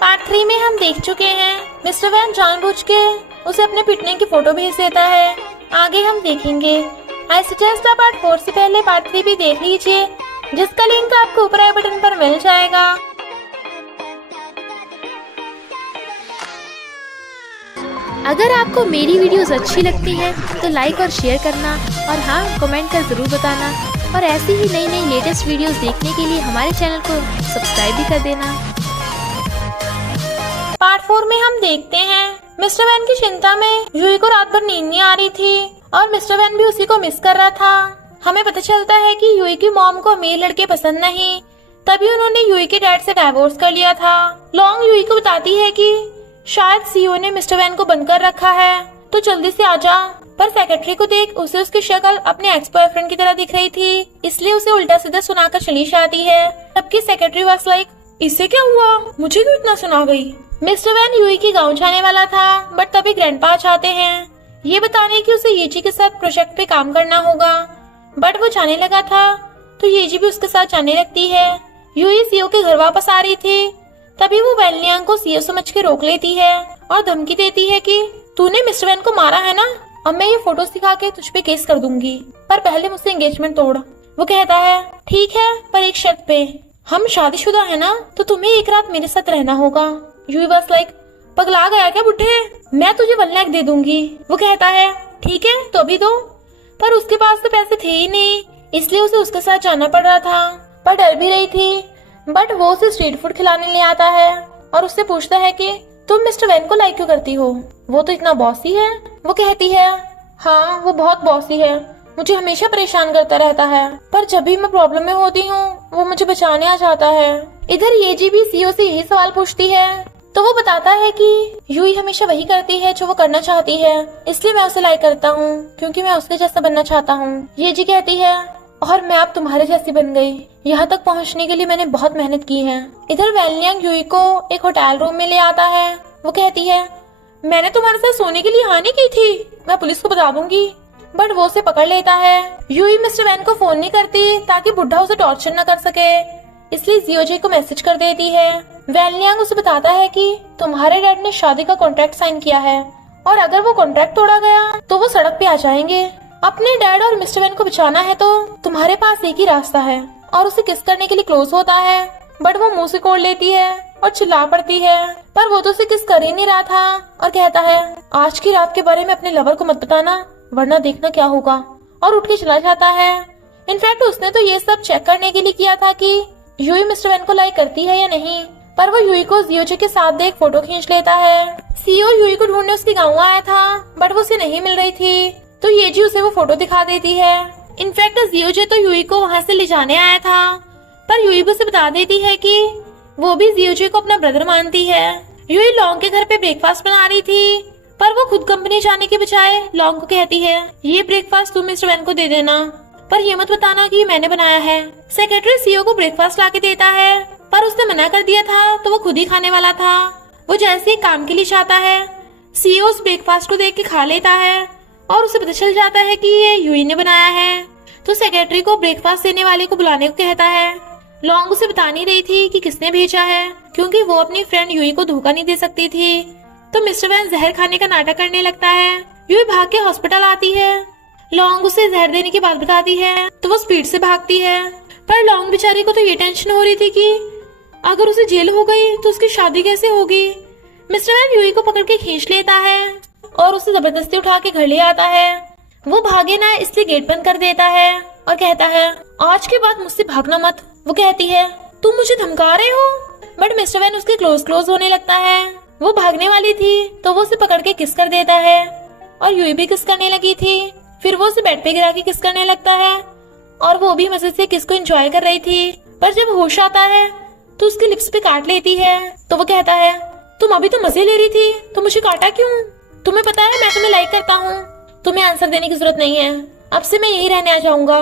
Part 3 में हम देख चुके हैं मिस्टर वैन जानबूझ के उसे अपने पिटने की फोटो भेज देता है। आगे हम देखेंगे। आई सजेस्ट आप पार्ट 4 से पहले पार्ट 3 भी देख लीजिए, जिसका लिंक आपको ऊपर आई बटन पर मिल जाएगा। अगर आपको मेरी वीडियोस अच्छी लगती है तो लाइक और शेयर करना, और हाँ, कमेंट कर जरूर बताना। और ऐसी ही नई नई लेटेस्ट वीडियोस देखने के लिए हमारे चैनल को सब्सक्राइब भी कर देना। पार्ट 4 में हम देखते हैं मिस्टर वैन की चिंता में यूई को रात भर नींद नहीं आ रही थी और मिस्टर वैन भी उसी को मिस कर रहा था। हमें पता चलता है कि यूई की मॉम को अमीर लड़के पसंद नहीं, तभी उन्होंने यूई के डैड से डाइवोर्स कर लिया था। लॉन्ग यूई को बताती है कि शायद सीईओ ने मिस्टर वैन को बंद कर रखा है, तो जल्दी से आजा। पर सेक्रेटरी को देख उसे उसकी शक्ल अपने एक्स बॉयफ्रेंड की तरह दिख रही थी, इसलिए उसे उल्टा सीधा सुनाकर चली जाती है। तबकि सेक्रेटरी वाज लाइक, इससे क्या हुआ, मुझे क्यों इतना सुना गई। मिस्टर वैन यूई की गाँव जाने वाला था, बट तभी ग्रैंडपा आ जाते हैं ये बताने कि उसे येजी के साथ प्रोजेक्ट पे काम करना होगा। बट वो जाने लगा था तो येजी भी उसके साथ जाने लगती है। यूई सीईओ के घर वापस आ रही थी, तभी वो वैन लियांग को सीईओ समझ के रोक लेती है और धमकी देती है कि तूने मिस्टर वैन को मारा है ना, अब मैं ये फोटोज दिखा के तुझ पे केस कर दूंगी, पर पहले मुझसे एंगेजमेंट तोड़। वो कहता है ठीक है, पर एक शर्त पे, हम शादीशुदा है ना, तो तुम्हें एक रात मेरे साथ रहना होगा। यूई बस लाइक, पगला गया क्या बुढ़े, मैं तुझे 1 लाख दे दूंगी। वो कहता है ठीक है तो अभी दो, पर उसके पास तो पैसे थे ही नहीं, इसलिए उसे उसके साथ जाना पड़ रहा था। पर डर भी रही थी। बट वो उसे स्ट्रीट फूड खिलाने ले आता है और उससे पूछता है कि तुम मिस्टर वैन को लाइक क्यों करती हो, वो तो इतना बॉसी है। वो कहती है हाँ, वो बहुत बॉसी है, मुझे हमेशा परेशान करता रहता है, पर जब भी मैं प्रॉब्लम में होती हूँ वो मुझे बचाने आ जाता है। इधर येजी भी सीईओ से यही सवाल पूछती है, तो वो बताता है कि यूई हमेशा वही करती है जो वो करना चाहती है, इसलिए मैं उसे लाइक करता हूँ क्योंकि मैं उसके जैसा बनना चाहता हूँ। येजी कहती है और मैं अब तुम्हारे जैसी बन गई, यहाँ तक पहुँचने के लिए मैंने बहुत मेहनत की है। इधर वैन लियांग यूई को एक होटल रूम में ले आता है। वो कहती है मैंने तुम्हारे साथ सोने के लिए हानि की थी, मैं पुलिस को बता दूंगी। बट वो उसे पकड़ लेता है। यूई मिस्टर वैन को फोन नहीं करती ताकि बुढ़ा उसे टॉर्चर न कर सके, इसलिए जियोजे को मैसेज कर देती है। वैन लियांग उसे बताता है कि तुम्हारे डैड ने शादी का कॉन्ट्रैक्ट साइन किया है और अगर वो कॉन्ट्रैक्ट तोड़ा गया तो वो सड़क पे आ जाएंगे। अपने डैड और मिस्टर वैन को बचाना है तो तुम्हारे पास एक ही रास्ता है, और उसे किस करने के लिए क्लोज होता है। बट वो मुंह से कोड़ लेती है और चिल्ला पड़ती है, पर वो तो उसे किस कर ही नहीं रहा था और कहता है आज की रात के बारे में अपने लवर को मत बताना, वरना देखना क्या होगा, और उठ के चला जाता है। इनफैक्ट उसने तो ये सब चेक करने के लिए किया था कि यूई मिस्टर वैन को लाइक करती है या नहीं, पर वो यूई को जियोजे के साथ देख फोटो खींच लेता है। सीईओ यूई को ढूंढने उसके गाँव आया था, बट वो उसे नहीं मिल रही थी, तो येजी उसे वो फोटो दिखा देती है। इनफैक्ट जियोजे तो यूई को वहाँ से ले जाने आया था, पर यूई भी उसे बता देती है कि वो भी जियोजे को अपना ब्रदर मानती है। यूई लॉन्ग के घर पे ब्रेकफास्ट बना रही थी, पर वो खुद कंपनी जाने के बजाय लॉन्ग को कहती है ये ब्रेकफास्ट तुम मिस्टर वैन को दे देना, पर ये मत बताना कि मैंने बनाया है। सेक्रेटरी सीईओ को ब्रेकफास्ट ला के देता है, पर उसने मना कर दिया था तो वो खुद ही खाने वाला था। वो जैसे ही काम के लिए जाता है, सीईओ उस ब्रेकफास्ट को देख के खा लेता है और उसे पता चल जाता है कि ये यूई ने बनाया है, तो सेक्रेटरी को ब्रेकफास्ट देने वाले को बुलाने को कहता है। लॉन्ग उसे बता नहीं रही थी कि किसने भेजा है, क्योंकि वो अपनी फ्रेंड यूई को धोखा नहीं दे सकती थी। तो मिस्टर वैन जहर खाने का नाटक करने लगता है। यूई भाग के हॉस्पिटल आती है। लॉन्ग उसे जहर देने की बात बताती है, तो वो स्पीड से भागती है। पर लॉन्ग बेचारी को तो ये टेंशन हो रही थी कि अगर उसे जेल हो गई तो उसकी शादी कैसे होगी। मिस्टर वैन यूई को पकड़ के खींच लेता है और उसे जबरदस्ती उठा के घर ले आता है। वो भागे ना इसलिए गेट बंद कर देता है और कहता है आज के बाद मुझसे भागना मत। वो कहती है तुम मुझे धमका रहे हो, बट मिस्टर वैन उसके क्लोज होने लगता है। वो भागने वाली थी तो वो उसे पकड़ के किस कर देता है और यूई भी किस करने लगी थी। फिर वो उसे बेड पे गिरा के किस करने लगता है और वो भी मजे से किस को एंजॉय कर रही थी। पर जब होश आता है तो उसके लिप्स पे काट लेती है। तो वो कहता है तुम अभी तो मजे ले रही थी तो मुझे काटा क्यों, तुम्हें पता है मैं तुम्हें लाइक करता हूँ, तुम्हें आंसर देने की जरूरत नहीं है, अब से मैं यही रहने आ जाऊंगा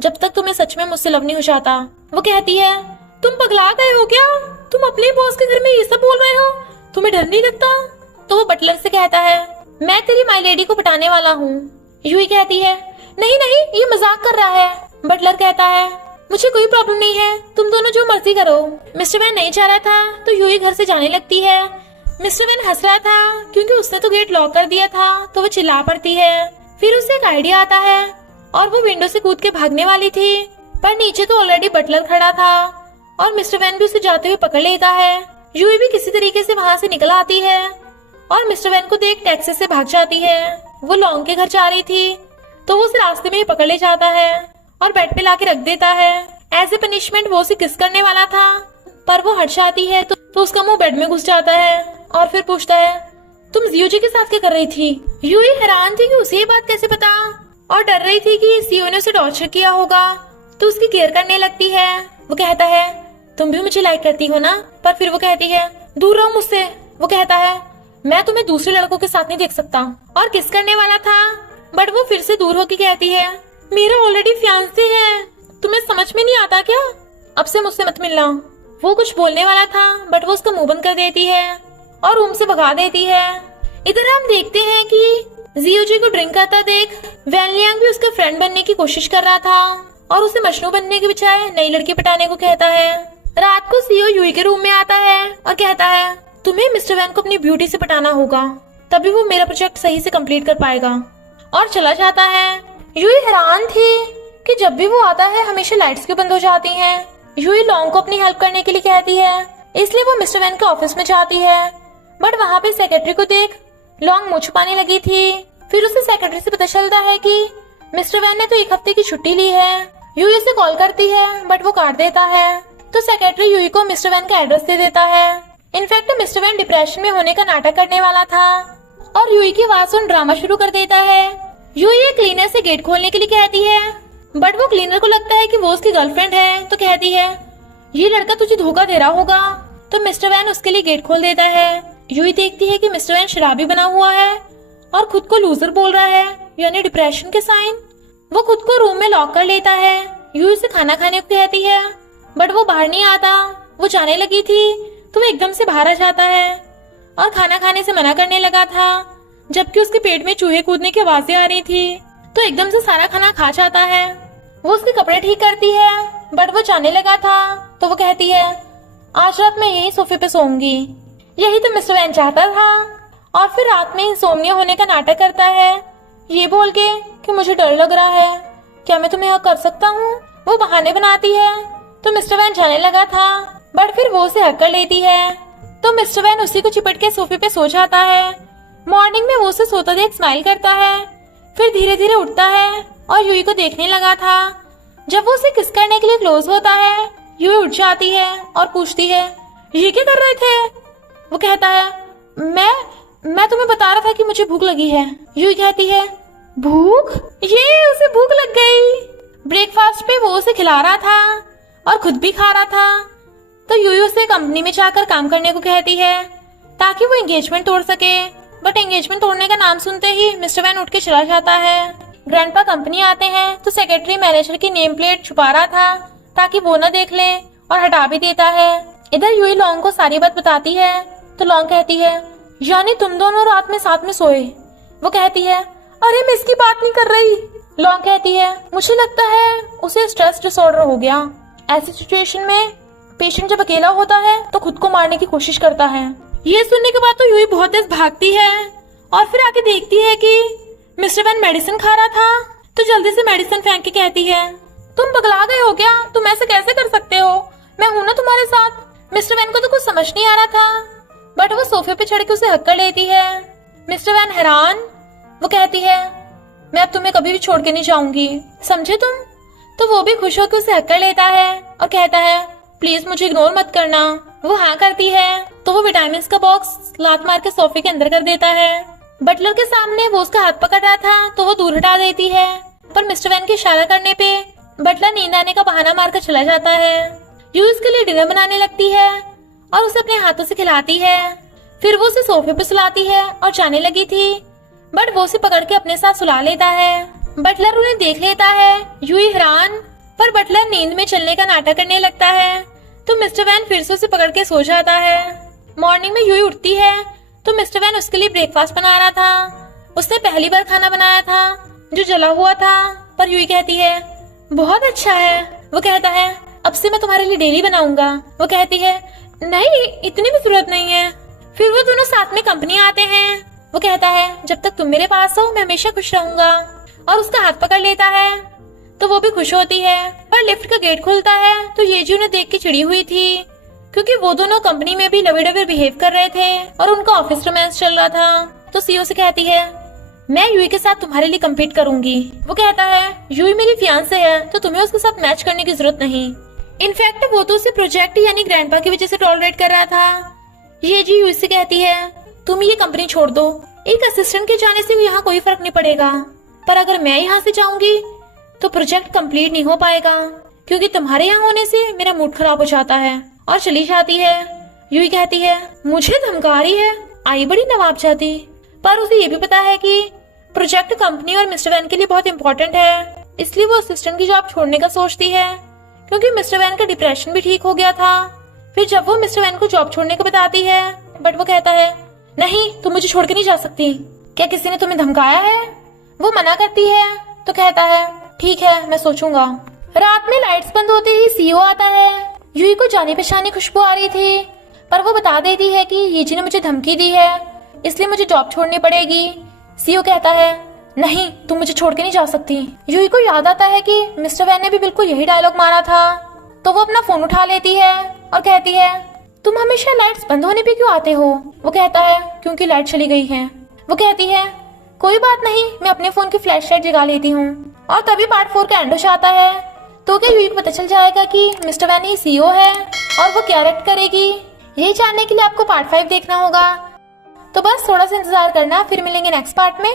जब तक तुम्हें सच में मुझसे लव नहीं हो जाता। वो कहती है तुम पगला गए हो क्या, तुम अपने बॉस के घर में ये सब बोल रहे हो, तुम्हें डर नहीं लगता। तो वो बटलर से कहता है मैं तेरी माई लेडी को पटाने वाला हूँ। यूई कहती है नहीं नहीं, ये मजाक कर रहा है। बटलर कहता है मुझे कोई प्रॉब्लम नहीं है, तुम दोनों जो मर्जी करो। मिस्टर वैन नहीं चाह रहा था तो यूई घर से जाने लगती है। मिस्टर वैन हंस रहा था क्योंकि उसने तो गेट लॉक कर दिया था, तो वो चिल्ला पड़ती है। फिर उसे एक आइडिया आता है और वो विंडो से कूद के भागने वाली थी, पर नीचे तो ऑलरेडी बटलर खड़ा था और मिस्टर वैन भी उसे जाते हुए पकड़ लेता है। यूई भी किसी तरीके से वहां से निकल आती है और मिस्टर वैन को देख टैक्सी से भाग जाती है। वो लॉन्ग के घर जा रही थी तो वो उसे रास्ते में ही पकड़ ले जाता है और बेड पे लाके रख देता है। एज ए पनिशमेंट वो उसे किस करने वाला था, पर वो हट जाती है तो उसका मुंह बेड में घुस जाता है और फिर पूछता है, तुम जियो जी के साथ क्या कर रही थी? यूई हैरान थी कि उसे ये बात कैसे पता और डर रही थी कि जियो ने उसे टॉर्चर किया होगा, तो उसकी केयर करने लगती है। वो कहता है, तुम भी मुझे लाइक करती हो ना? पर फिर वो कहती है, दूर रहो मुझसे। वो कहता है, मैं तुम्हें दूसरे लड़कों के साथ नहीं देख सकता, और किस करने वाला था, बट वो फिर से दूर होकर कहती है, मेरा ऑलरेडी फियांसे है, तुम्हें समझ में नहीं आता क्या? अब से मुझसे मत मिलना। वो कुछ बोलने वाला था बट वो उसका मुंह बंद कर देती है और रूम से भगा देती है। इधर हम देखते हैं कि जियो जी को ड्रिंक करता देख वैन लियांग भी उसका फ्रेंड बनने की कोशिश कर रहा था और उसे मजनू बनने के बजाय नई लड़की पटाने को कहता है। रात को सीओ यूई के रूम में आता है और कहता है, तुम्हें मिस्टर वैन को अपनी ब्यूटी से पटाना होगा, तभी वो मेरा प्रोजेक्ट सही से कंप्लीट कर पाएगा, और चला जाता है। यूई हैरान थी कि जब भी वो आता है हमेशा लाइट्स क्यों बंद हो जाती हैं। यूई लॉन्ग को अपनी हेल्प करने के लिए कहती है, इसलिए वो मिस्टर वैन के ऑफिस में जाती है, बट वहाँ पे सेक्रेटरी को देख लॉन्ग मुंह छुपाने लगी थी। फिर उसे सेक्रेटरी से पता चलता है कि मिस्टर वैन ने तो 1 हफ्ते की छुट्टी ली है। यूई उसे कॉल करती है बट वो काट देता है, तो सेक्रेटरी यूई को मिस्टर वैन का एड्रेस दे देता है। इनफैक्ट मिस्टर वैन डिप्रेशन में होने का नाटक करने वाला था और यूई की आवाज सुन ड्रामा शुरू कर देता है। यूई एक क्लीनर से गेट खोलने के लिए कहती है, बट वो क्लीनर को लगता है कि वो उसकी गर्लफ्रेंड है, तो कहती है, ये लड़का तुझे धोखा दे रहा होगा, तो मिस्टर वैन उसके लिए गेट खोल देता है। यूई देखती है कि मिस्टर वैन शराबी बना हुआ है और खुद को लूजर बोल रहा है, यानी डिप्रेशन के साइन। वो खुद को रूम में लॉक कर लेता है। यूई से खाना खाने को कहती है, बट वो बाहर नहीं आता। वो जाने लगी थी तो वो एकदम से बाहर आ जाता है और खाना खाने से मना करने लगा था, जबकि उसके पेट में चूहे कूदने की आवाजें आ रही थी, तो एकदम से सारा खाना खा जाता है। वो उसके कपड़े ठीक करती है बट वो जाने लगा था, तो वो कहती है, आज रात मैं यही सोफे पे सोऊंगी। यही तो मिस्टर वैन चाहता था, और फिर रात में इंसोम्निया होने का नाटक करता है, ये बोल के कि मुझे डर लग रहा है, क्या मैं तुम्हें हक कर सकता हूँ? वो बहाने बनाती है, तो मिस्टर वैन जाने लगा था, बट फिर वो उसे हक कर लेती है, तो मिस्टर वैन उसी को चिपट के सोफे पे सो जाता है। मॉर्निंग में वो उसे सोता देख स्माइल करता है, फिर धीरे धीरे उठता है और यूई को देखने लगा था। जब वो उसे किस करने के लिए क्लोज होता है, यूई उठ जाती है और पूछती है, ये क्या कर रहे थे? वो कहता है, मैं तुम्हें बता रहा था कि मुझे भूख लगी है। यूई कहती है, भूख? ये उसे भूख लग गई। ब्रेकफास्ट पे वो उसे खिला रहा था और खुद भी खा रहा था, तो यूई उसे कंपनी में जाकर काम करने को कहती है ताकि वो एंगेजमेंट तोड़ सके, बट एंगेजमेंट तोड़ने का नाम सुनते ही मिस्टर वैन उठ के चला जाता है। ग्रैंडपा कंपनी आते हैं तो सेक्रेटरी मैनेजर की नेम प्लेट छुपा रहा था ताकि वो न देख ले और हटा भी देता है। इधर यूई लॉन्ग को सारी बात बताती है, तो लॉन्ग कहती है, यानी तुम दोनों रात में साथ में सोए? वो कहती है, अरे मैं इसकी बात नहीं कर रही। लॉन्ग कहती है, मुझे लगता है उसे स्ट्रेस डिसऑर्डर हो गया। ऐसी सिचुएशन में पेशेंट जब अकेला होता है तो खुद को मारने की कोशिश करता है। ये सुनने के बाद तो यूई बहुत तेज भागती है और फिर आके देखती है कि मिस्टर वैन मेडिसिन खा रहा था, तो जल्दी से मेडिसिन फेंक के कहती है, तुम पगला गए हो क्या? तुम ऐसे कैसे कर सकते हो? मैं हूं ना तुम्हारे साथ। मिस्टर वैन को तो कुछ समझ नहीं आ रहा था, बट वो सोफे पे चढ़ के उसे हक कर लेती है। मिस्टर वैन हैरान। वो कहती है, मैं अब तुम्हें कभी भी छोड़ के नहीं जाऊंगी, समझे तुम? तो वो भी खुश होकर उसे हक कर लेता है और कहता है, प्लीज मुझे इग्नोर मत करना। वो हाँ करती है, तो वो विटामिन का बॉक्स लात मार के सोफे के अंदर कर देता है। बटलर के सामने वो उसका हाथ पकड़ रहा था, तो वो दूर हटा देती है, पर मिस्टर वैन के इशारा करने पे बटलर नींद आने का बहाना मारकर चला जाता है। यू उसके लिए डिनर बनाने लगती है और उसे अपने हाथों से खिलाती है। फिर वो उसे सोफे पे सुलाती है और जाने लगी थी, बट वो उसे पकड़ के अपने साथ सुला लेता है। बटलर उन्हें देख लेता है। यूई हैरान, पर बटलर नींद में चलने का नाटक करने लगता है, तो मिस्टर वैन फिर से उसे पकड़ के सो जाता है। मॉर्निंग में यूई उठती है तो मिस्टर वैन उसके लिए ब्रेकफास्ट बना रहा था। उसने पहली बार खाना बनाया था जो जला हुआ था, पर यूई कहती है, बहुत अच्छा है। वो कहता है, अब से मैं तुम्हारे लिए डेली बनाऊंगा। वो कहती है नहीं, इतनी भी जरूरत नहीं है। फिर वो दोनों साथ में कंपनी आते हैं। वो कहता है जब तक तुम मेरे पास हो मैं हमेशा खुश रहूंगा, और उसका हाथ पकड़ लेता है तो वो भी खुश होती है। पर लिफ्ट का गेट खुलता है तो येजी उन्हें देख के चिड़ी हुई थी, क्योंकि वो दोनों कंपनी में भी लवे डबे बिहेव कर रहे थे और उनका ऑफिस रोमांस चल रहा था। तो सीईओ से कहती है मैं यूई के साथ तुम्हारे लिए कम्पीट करूंगी। वो कहता है यूई मेरी फियांसे है तो तुम्हें उसके साथ मैच करने की जरूरत नहीं। इनफैक्ट वो तो उसे प्रोजेक्ट यानी ग्रैंडपा की वजह से टॉलरेट कर रहा था। ये जी यूई से कहती है तुम ये कंपनी छोड़ दो, एक असिस्टेंट के जाने से यहाँ कोई फर्क नहीं पड़ेगा, पर अगर मैं यहाँ से जाऊंगी तो प्रोजेक्ट कंप्लीट नहीं हो पाएगा, क्योंकि तुम्हारे यहाँ होने से मेरा मूड खराब हो जाता है। और चली जाती है। यूई कहती है मुझे धमका रही है, आई बड़ी नवाब जाती। पर उसे ये भी पता है कि प्रोजेक्ट कंपनी और मिस्टर वैन के लिए बहुत इंपॉर्टेंट है, इसलिए वो असिस्टेंट की जॉब छोड़ने का सोचती है, क्योंकि मिस्टर वैन का डिप्रेशन भी ठीक हो गया था। फिर जब वो मिस्टर वैन को जॉब छोड़ने को बताती है, बट वो कहता है नहीं, तुम मुझे छोड़ के नहीं जा सकती। क्या किसी ने तुम्हें धमकाया है? वो मना करती है तो कहता है ठीक है, मैं सोचूंगा। रात में लाइट्स बंद होते ही सीईओ आता है। यूई को जानी पहचानी खुशबू आ रही थी, पर वो बता देती है कि येजी ने मुझे धमकी दी है, इसलिए मुझे जॉब छोड़नी पड़ेगी। सीईओ कहता है नहीं, तुम मुझे छोड़ के नहीं जा सकती। यूई को याद आता है कि मिस्टर वैन ने भी बिल्कुल यही डायलॉग मारा था, तो वो अपना फोन उठा लेती है और कहती है तुम हमेशा लाइट्स बंद होने पे क्यों आते हो? वो कहता है क्योंकि लाइट चली गई है। वो कहती है कोई बात नहीं, मैं अपने फोन की फ्लैश लाइट जगा लेती हूँ। और तभी पार्ट 4 का एंड हो जाता है। तो क्या यूई को पता चल जाएगा कि मिस्टर वैन ही सीईओ है और वो क्या एक्ट करेगी? ये जानने के लिए आपको पार्ट 5 देखना होगा। तो बस थोड़ा सा इंतजार करना, फिर मिलेंगे नेक्स्ट पार्ट में।